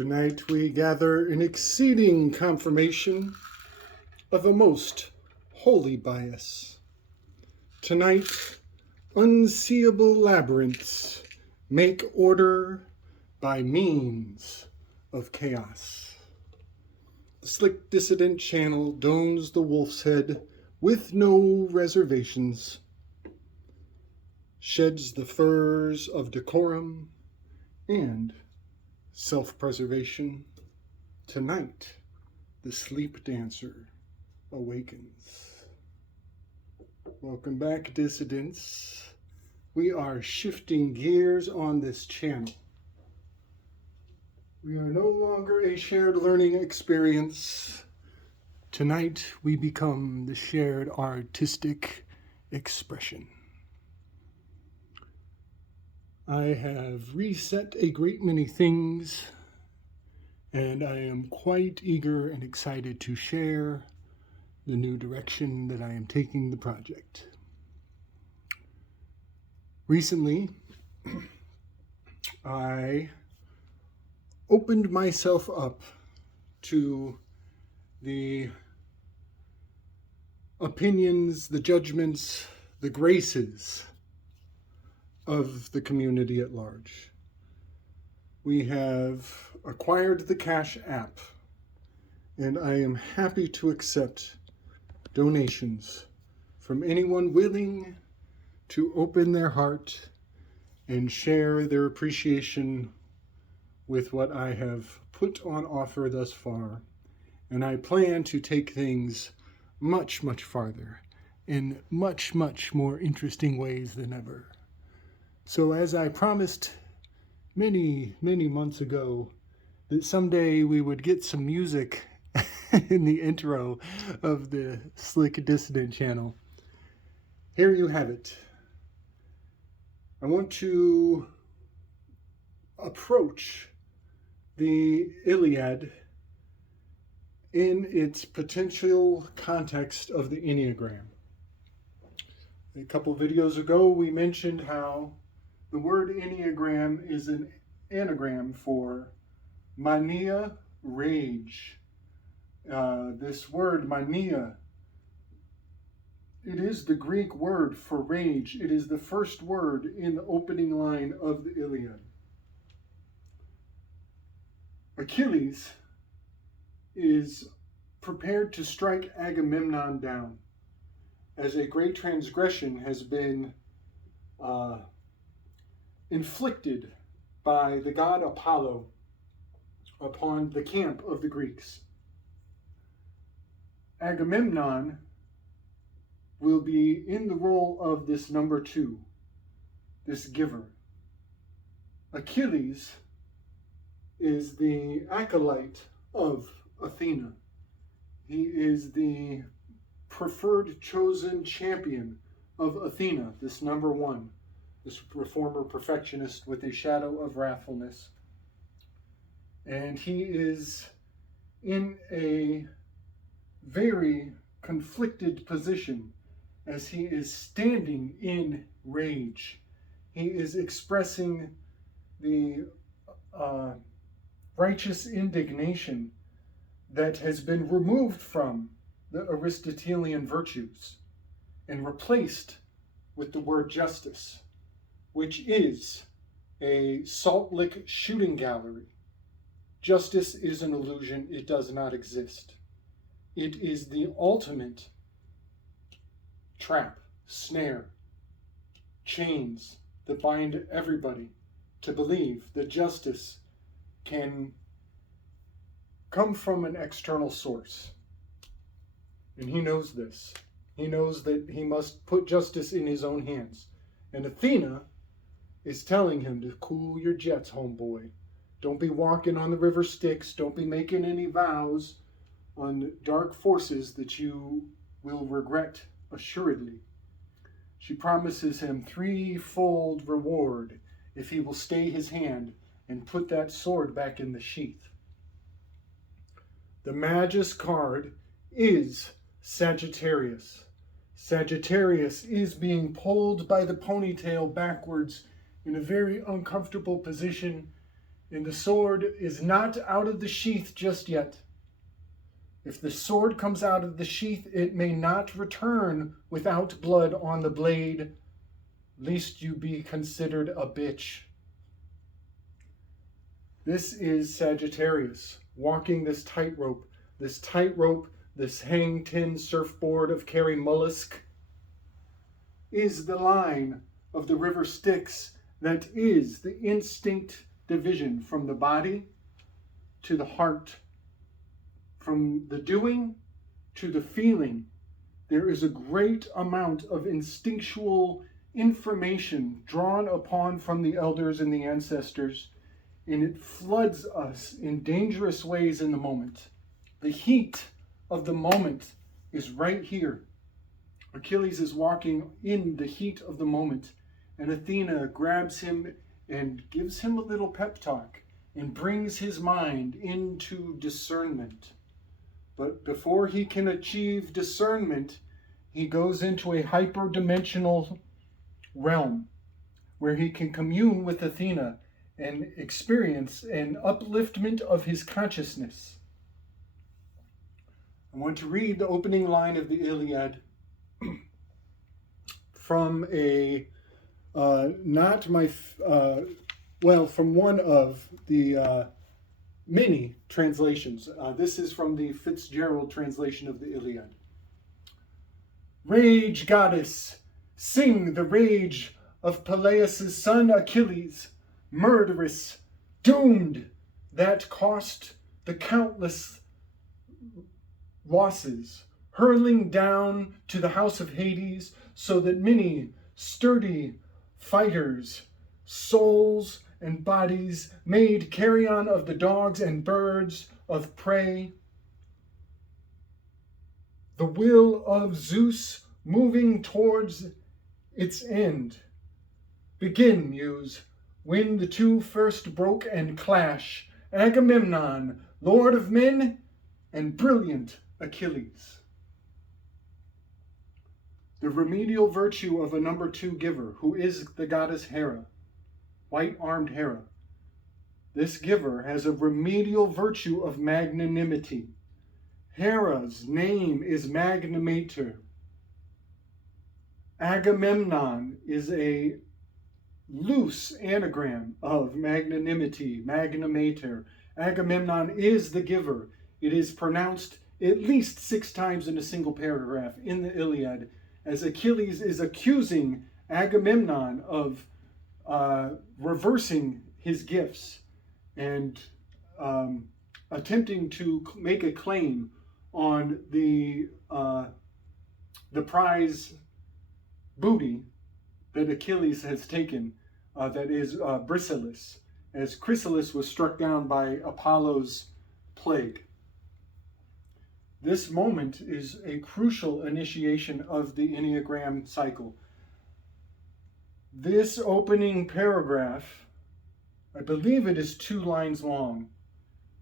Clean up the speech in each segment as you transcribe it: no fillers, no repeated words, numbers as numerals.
Tonight we gather in exceeding confirmation of a most holy bias. Tonight, unseeable labyrinths make order by means of chaos. The slick dissident channel dones the wolf's head with no reservations, sheds the furs of decorum and self-preservation. Tonight, the sleep dancer awakens. Welcome back, dissidents. We are shifting gears on this channel. We are no longer a shared learning experience. Tonight, we become the shared artistic expression. I have reset a great many things, and I am quite eager and excited to share the new direction that I am taking the project. Recently, I opened myself up to the opinions, the judgments, the graces of the community at large. We have acquired the Cash app, and I am happy to accept donations from anyone willing to open their heart and share their appreciation with what I have put on offer thus far. And I plan to take things much, much farther in much, much more interesting ways than ever. So as I promised many, many months ago that someday we would get some music in the intro of the Slick Dissident channel, here you have it. I want to approach the Iliad in its potential context of the enneagram. A couple videos ago, we mentioned how the word enneagram is an anagram for mania, rage. This word mania, it is the Greek word for rage. It is the first word in the opening line of the Iliad. Achilles is prepared to strike Agamemnon down as a great transgression has been inflicted by the god Apollo upon the camp of the Greeks. Agamemnon will be in the role of this number two, this giver. Achilles is the acolyte of Athena. He is the preferred chosen champion of Athena, this number one, this reformer perfectionist with a shadow of wrathfulness. And he is in a very conflicted position as he is standing in rage. He is expressing the righteous indignation that has been removed from the Aristotelian virtues and replaced with the word justice, which is a salt lick shooting gallery. Justice is an illusion. It does not exist. It is the ultimate trap, snare, chains that bind everybody to believe that justice can come from an external source. And he knows this. He knows that he must put justice in his own hands. And Athena is telling him to cool your jets, homeboy. Don't be walking on the river Styx. Don't be making any vows on dark forces that you will regret assuredly. She promises him threefold reward if he will stay his hand and put that sword back in the sheath. The Magus card is Sagittarius. Sagittarius is being pulled by the ponytail backwards in a very uncomfortable position And the sword is not out of the sheath just yet. If the sword comes out of the sheath, it may not return without blood on the blade, lest you be considered a bitch. This is Sagittarius walking this tightrope, this hang ten surfboard of Carrie Mullisk is the line of the river Styx that is the instinct division from the body to the heart, from the doing to the feeling. There is a great amount of instinctual information drawn upon from the elders and the ancestors, and it floods us in dangerous ways in the moment. The heat of the moment is right here. Achilles is walking in the heat of the moment, and Athena grabs him and gives him a little pep talk and brings his mind into discernment. But before he can achieve discernment, he goes into a hyperdimensional realm where he can commune with Athena and experience an upliftment of his consciousness. I want to read the opening line of the Iliad from from one of the many translations. This is from the Fitzgerald translation of the Iliad. Rage, goddess, sing the rage of Peleus' son Achilles, murderous, doomed, that cost the countless losses, hurling down to the house of Hades, so that many sturdy fighters, souls and bodies, made carrion of the dogs and birds of prey. The will of Zeus moving towards its end. Begin, muse, when the two first broke and clash, Agamemnon, lord of men, and brilliant Achilles. The remedial virtue of a number two giver, who is the goddess Hera, white-armed Hera. This giver has a remedial virtue of magnanimity. Hera's name is Magnamator. Agamemnon is a loose anagram of magnanimity, Magnamator. Agamemnon is the giver. It is pronounced at least 6 times in a single paragraph in the Iliad, as Achilles is accusing Agamemnon of reversing his gifts and attempting to make a claim on the prize booty that Achilles has taken, that is Chrysalis, as Chrysalis was struck down by Apollo's plague. This moment is a crucial initiation of the enneagram cycle. This opening paragraph, I believe it is 2 lines long,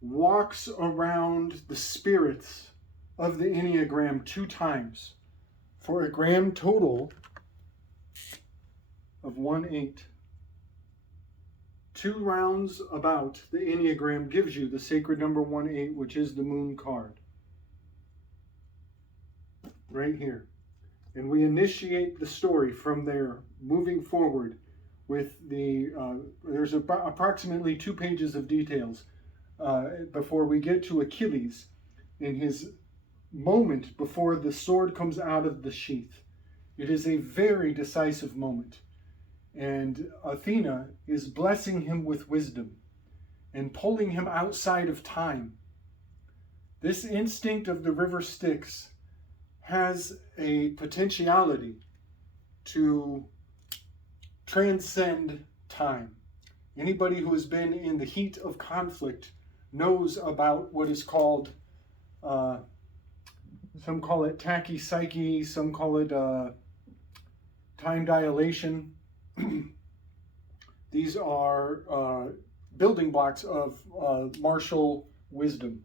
walks around the spirits of the enneagram 2 times for a grand total of 1-8. 2 rounds about the enneagram gives you the sacred number 1-8, which is the moon card. Right here. And we initiate the story from there, moving forward with the, there's approximately 2 pages of details before we get to Achilles in his moment before the sword comes out of the sheath. It is a very decisive moment. And Athena is blessing him with wisdom and pulling him outside of time. This instinct of the river Styx has a potentiality to transcend time. Anybody who has been in the heat of conflict knows about what is called, some call it tachypsyche, some call it time dilation. These are building blocks of martial wisdom.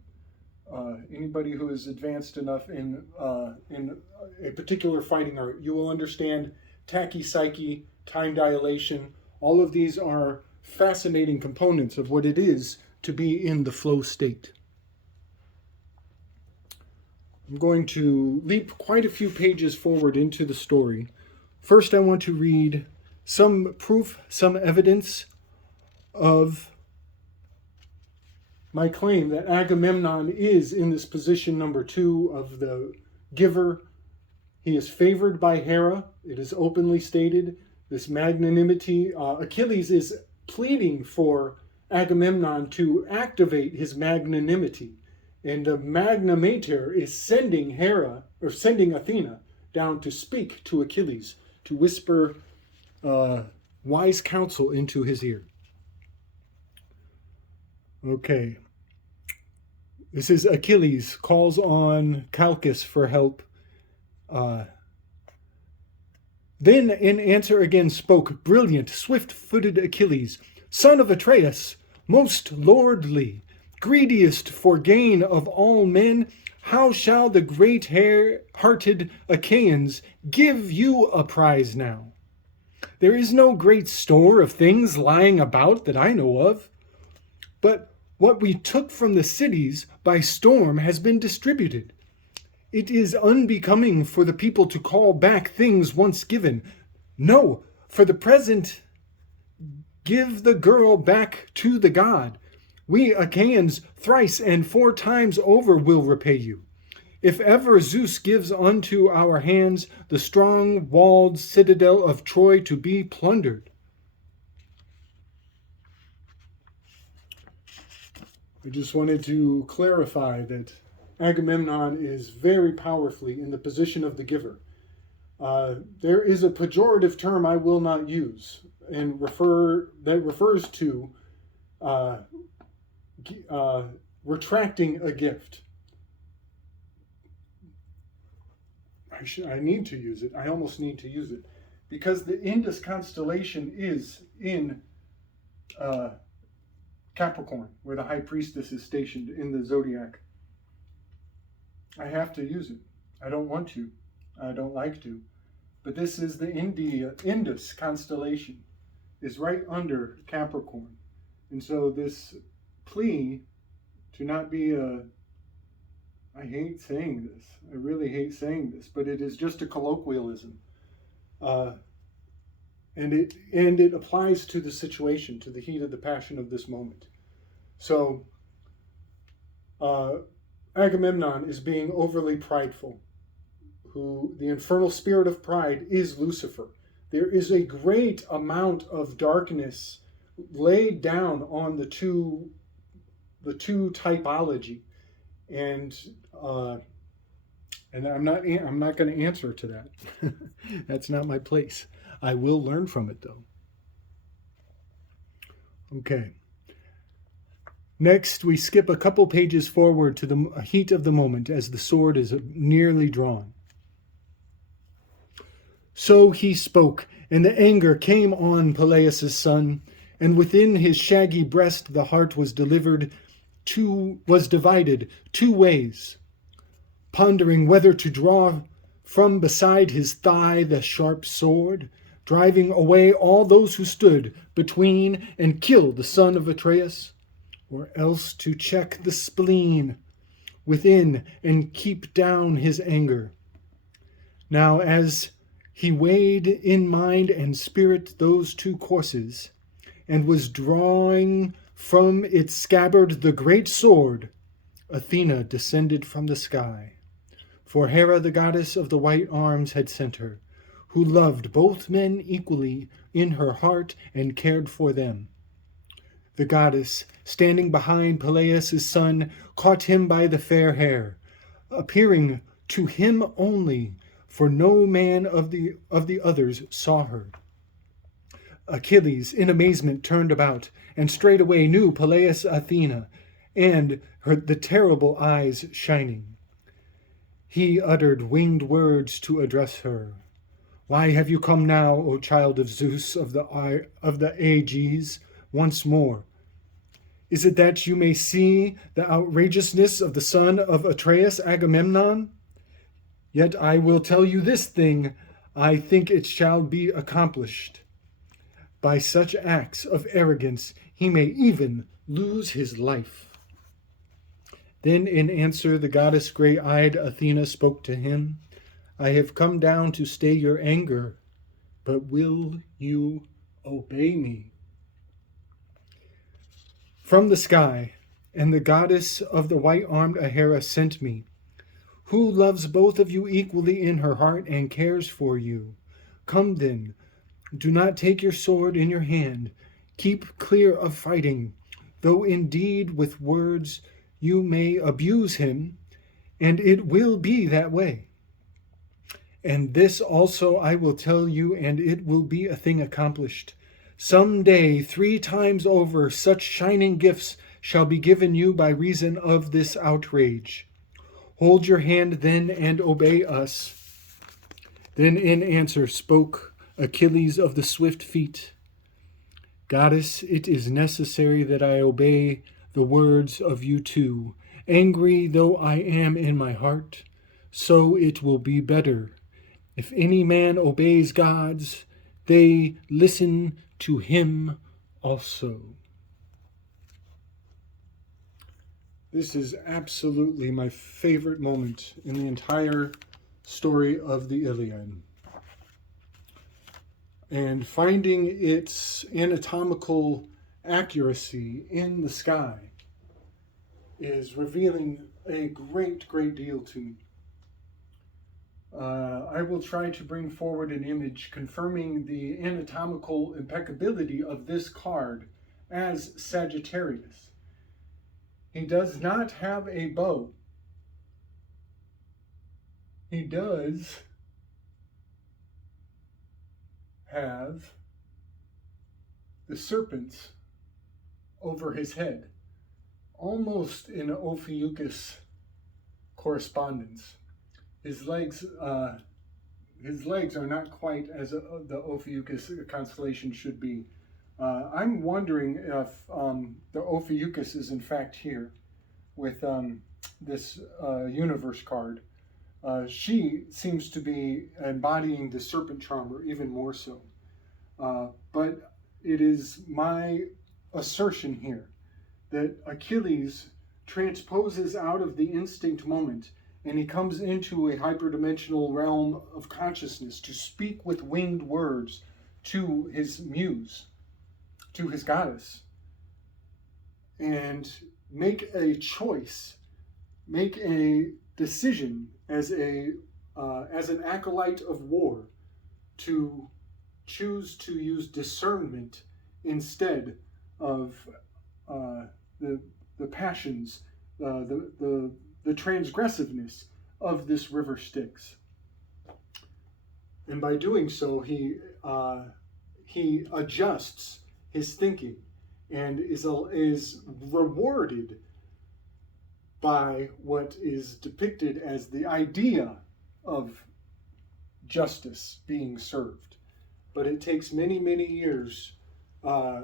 Anybody who is advanced enough in a particular fighting art, you will understand tachypsyche, time dilation. All of these are fascinating components of what it is to be in the flow state. I'm going to leap quite a few pages forward into the story. First, I want to read some proof, some evidence of my claim that Agamemnon is in this position number 2 of the giver. He is favored by Hera. It is openly stated. This magnanimity. Achilles is pleading for Agamemnon to activate his magnanimity. And the Magna Mater is sending Athena down to speak to Achilles, to whisper wise counsel into his ear. Okay. This is Achilles calls on Calchas for help. Then in answer again spoke brilliant, swift-footed Achilles, son of Atreus, most lordly, greediest for gain of all men. How shall the great-hearted Achaeans give you a prize now? There is no great store of things lying about that I know of, but what we took from the cities by storm has been distributed. It is unbecoming for the people to call back things once given. No, for the present, give the girl back to the god. We Achaeans thrice and 4 times over will repay you. If ever Zeus gives unto our hands the strong walled citadel of Troy to be plundered. I just wanted to clarify that Agamemnon is very powerfully in the position of the giver. There is a pejorative term I will not use and refers to retracting a gift. I need to use it. I almost need to use it because the Indus constellation is in Capricorn, where the high priestess is stationed in the zodiac. I have to use it. I don't want to. I don't like to. But this is the Indus constellation. Is right under Capricorn. And so this plea to not be I hate saying this. I really hate saying this, but it is just a colloquialism. And it applies to the situation, to the heat of the passion of this moment. So Agamemnon is being overly prideful, who the infernal spirit of pride is Lucifer. There is a great amount of darkness laid down on the two typology, and I'm not going to answer to that. That's not my place. I will learn from it though. Okay. Next, we skip a couple pages forward to the heat of the moment as the sword is nearly drawn. So he spoke, and the anger came on Peleus' son, and within his shaggy breast the heart was divided 2 ways, pondering whether to draw from beside his thigh the sharp sword, driving away all those who stood between and kill the son of Atreus, or else to check the spleen within and keep down his anger. Now as he weighed in mind and spirit those 2 courses, and was drawing from its scabbard the great sword, Athena descended from the sky. For Hera, the goddess of the white arms, had sent her, who loved both men equally in her heart and cared for them. The goddess, standing behind Peleus' son, caught him by the fair hair, appearing to him only, for no man of the others saw her. Achilles, in amazement, turned about, and straightway knew Peleus Athena, and the terrible eyes shining. He uttered winged words to address her. Why have you come now, O child of Zeus of the Aegis, once more? Is it that you may see the outrageousness of the son of Atreus, Agamemnon? Yet I will tell you this thing, I think it shall be accomplished. by such acts of arrogance he may even lose his life. Then in answer the goddess gray-eyed Athena spoke to him, I have come down to stay your anger, but will you obey me? From the sky, and the goddess of the white-armed Ahera sent me, who loves both of you equally in her heart and cares for you. Come then, do not take your sword in your hand. Keep clear of fighting, though indeed with words you may abuse him, and it will be that way. And this also I will tell you, and it will be a thing accomplished. Some day, 3 times over, such shining gifts shall be given you by reason of this outrage. Hold your hand then and obey us. Then in answer spoke Achilles of the swift feet. Goddess, it is necessary that I obey the words of you two. Angry though I am in my heart, so it will be better. If any man obeys gods, they listen to him also. This is absolutely my favorite moment in the entire story of the Iliad. And finding its anatomical accuracy in the sky is revealing a great, great deal to me. I will try to bring forward an image confirming the anatomical impeccability of this card as Sagittarius. He does not have a bow. He does have the serpents over his head, almost in Ophiuchus correspondence. His legs are not quite as the Ophiuchus constellation should be. I'm wondering if the Ophiuchus is in fact here with this universe card. She seems to be embodying the serpent charmer even more so. But it is my assertion here that Achilles transposes out of the instinct moment and he comes into a hyperdimensional realm of consciousness to speak with winged words to his muse, to his goddess, and make a choice, make a decision as an acolyte of war to choose to use discernment instead of the passions, the transgressiveness of this river Styx. And by doing so, he adjusts his thinking and is rewarded by what is depicted as the idea of justice being served. But it takes many, many years. It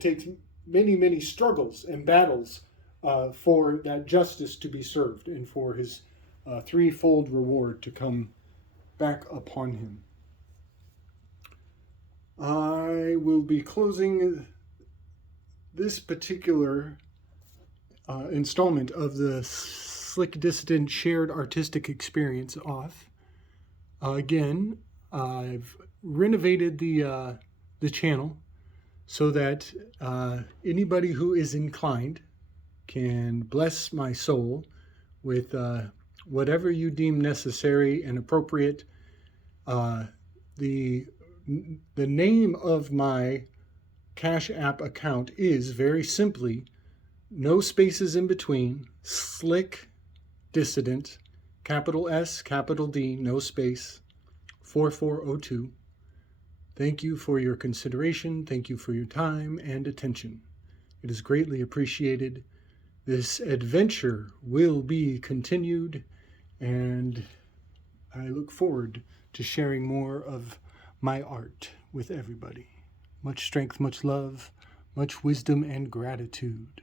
takes many, many struggles and battles for that justice to be served and for his threefold reward to come back upon him. I will be closing this particular installment of the Slick Dissident Shared Artistic Experience off. Again, I've renovated the channel so that anybody who is inclined can bless my soul with whatever you deem necessary and appropriate. The name of my Cash App account is very simply, no spaces in between, Slick Dissident, capital S, capital D, no space, 4402. Thank you for your consideration. Thank you for your time and attention. It is greatly appreciated. This adventure will be continued, and I look forward to sharing more of my art with everybody. Much strength, much love, much wisdom and gratitude.